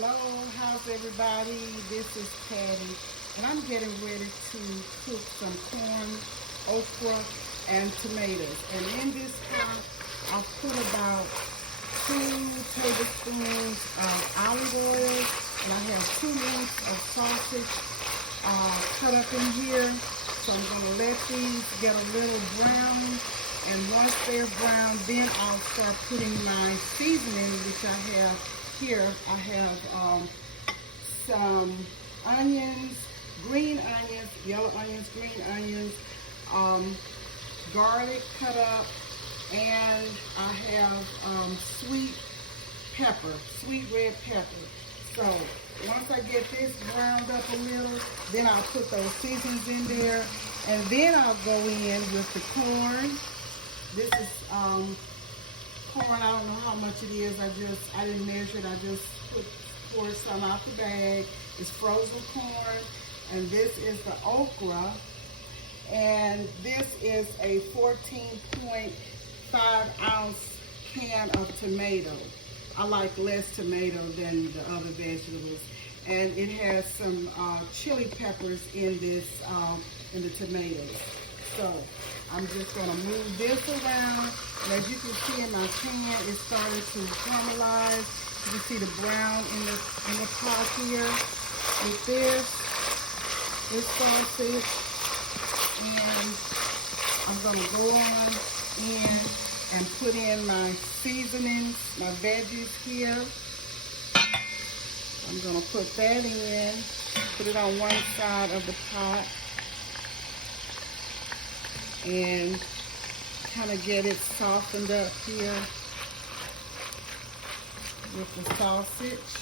Hello, how's everybody? This is Patti, and I'm getting ready to cook some corn, okra, and tomatoes. And in this pot, I'll put about 2 tablespoons of olive oil, and I have 2 links of sausage cut up in here. So I'm going to let these get a little brown, and once they're brown, then I'll start putting my seasoning, which I have here. I have some onions, green onions, yellow onions, green onions, garlic cut up, and I have sweet pepper, sweet red pepper. So once I get this browned up a little, then I'll put those seasonings in there, and then I'll go in with the corn. This is corn. I don't know how much it is. I didn't measure it. I just poured some out the bag. It's frozen corn, and this is the okra, and this is a 14.5 ounce can of tomato. I like less tomato than the other vegetables, and it has some chili peppers in this in the tomatoes. So I'm just going to move this around, and as you can see in my pan, it's starting to caramelize. You can see the brown in the pot here with this sausage, and I'm going to go on in and put in my seasonings, my veggies here. I'm going to put that in, put it on one side of the pot, and kind of get it softened up here with the sausage.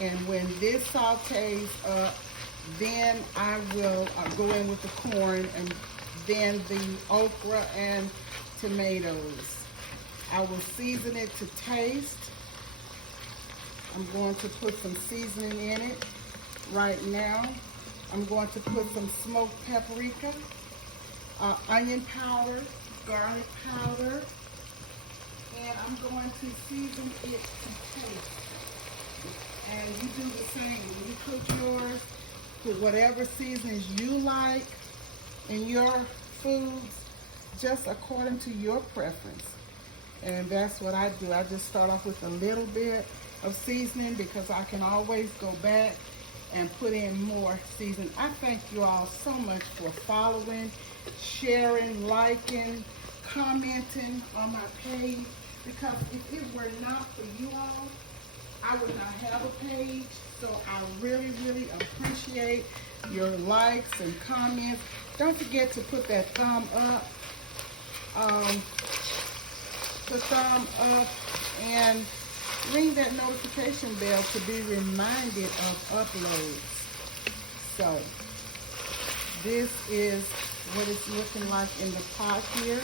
And when this sautés up, then I will go in with the corn, and then the okra and tomatoes. I will season it to taste. I'm going to put some seasoning in it right now. I'm going to put some smoked paprika, onion powder, garlic powder, and I'm going to season it to taste. And you do the same. When you cook yours, put whatever seasonings you like in your foods, just according to your preference. And that's what I do. I just start off with a little bit of seasoning, because I can always go back and put in more seasoning. I thank you all so much for following, sharing, liking, commenting on my page, because if it were not for you all, I would not have a page. So I really, really appreciate your likes and comments. Don't forget to put that thumb up, and ring that notification bell to be reminded of uploads. So this is what it's looking like in the pot here.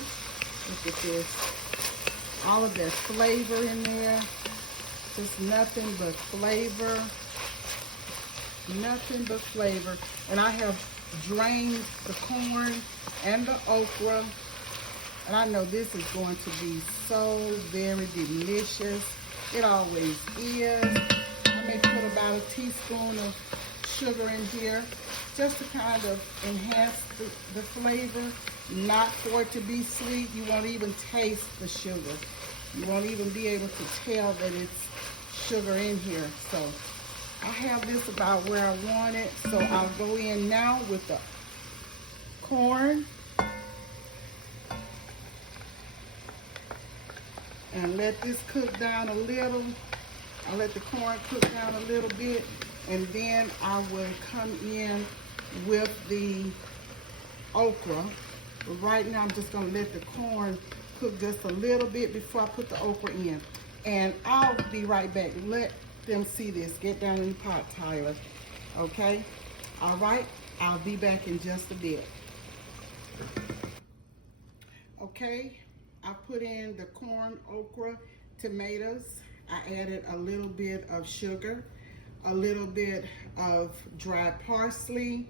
Look at this. All of that flavor in there. Just nothing but flavor. Nothing but flavor. And I have drained the corn and the okra. And I know this is going to be so very delicious. It always is. I may put about a teaspoon of sugar in here, just to kind of enhance the flavor, not for it to be sweet. You won't even taste the sugar. You won't even be able to tell that it's sugar in here. So I have this about where I want it. So I'll go in now with the corn and let this cook down a little. I'll let the corn cook down a little bit, and then I will come in with the okra. But right now I'm just gonna let the corn cook just a little bit before I put the okra in. And I'll be right back. Let them see this. Get down in the pot, Tyler. Okay? All right, I'll be back in just a bit. Okay, I put in the corn, okra, tomatoes. I added a little bit of sugar, a little bit of dried parsley,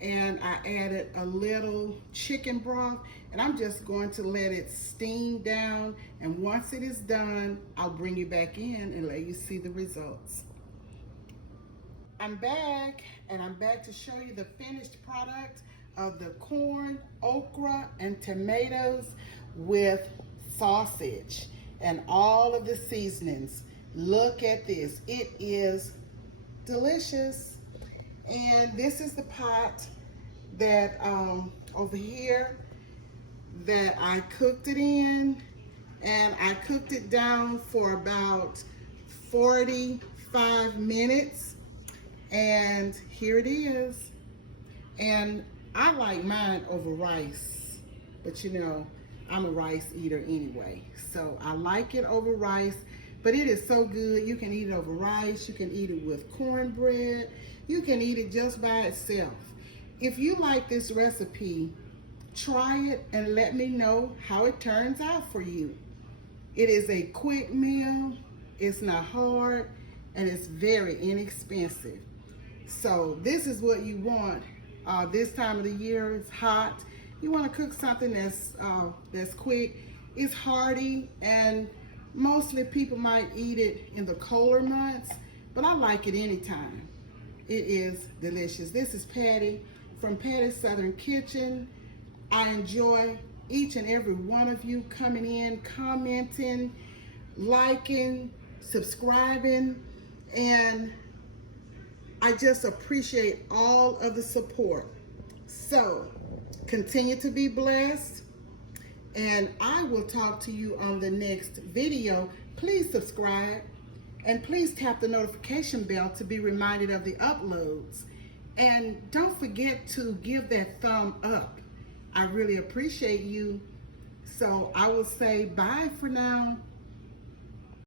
and I added a little chicken broth, and I'm just going to let it steam down, and once it is done, I'll bring you back in and let you see the results. I'm back, and I'm back to show you the finished product of the corn, okra, and tomatoes with sausage and all of the seasonings. Look at this. It is delicious. And this is the pot that over here that I cooked it in, and I cooked it down for about 45 minutes, and here it is. And I like mine over rice, but you know, I'm a rice eater anyway, so I like it over rice. But it is so good. You can eat it over rice, you can eat it with cornbread, you can eat it just by itself. If you like this recipe, try it and let me know how it turns out for you. It is a quick meal, it's not hard, and it's very inexpensive. So this is what you want this time of the year. It's hot. You want to cook something that's quick. It's hearty, and mostly people might eat it in the colder months, but I like it anytime. It is delicious. This is Patti from Patti's Southern Kitchen. I enjoy each and every one of you coming in, commenting, liking, subscribing, and I just appreciate all of the support. So continue to be blessed, and I will talk to you on the next video. Please subscribe, and please tap the notification bell to be reminded of the uploads. And don't forget to give that thumb up. I really appreciate you. So I will say bye for now.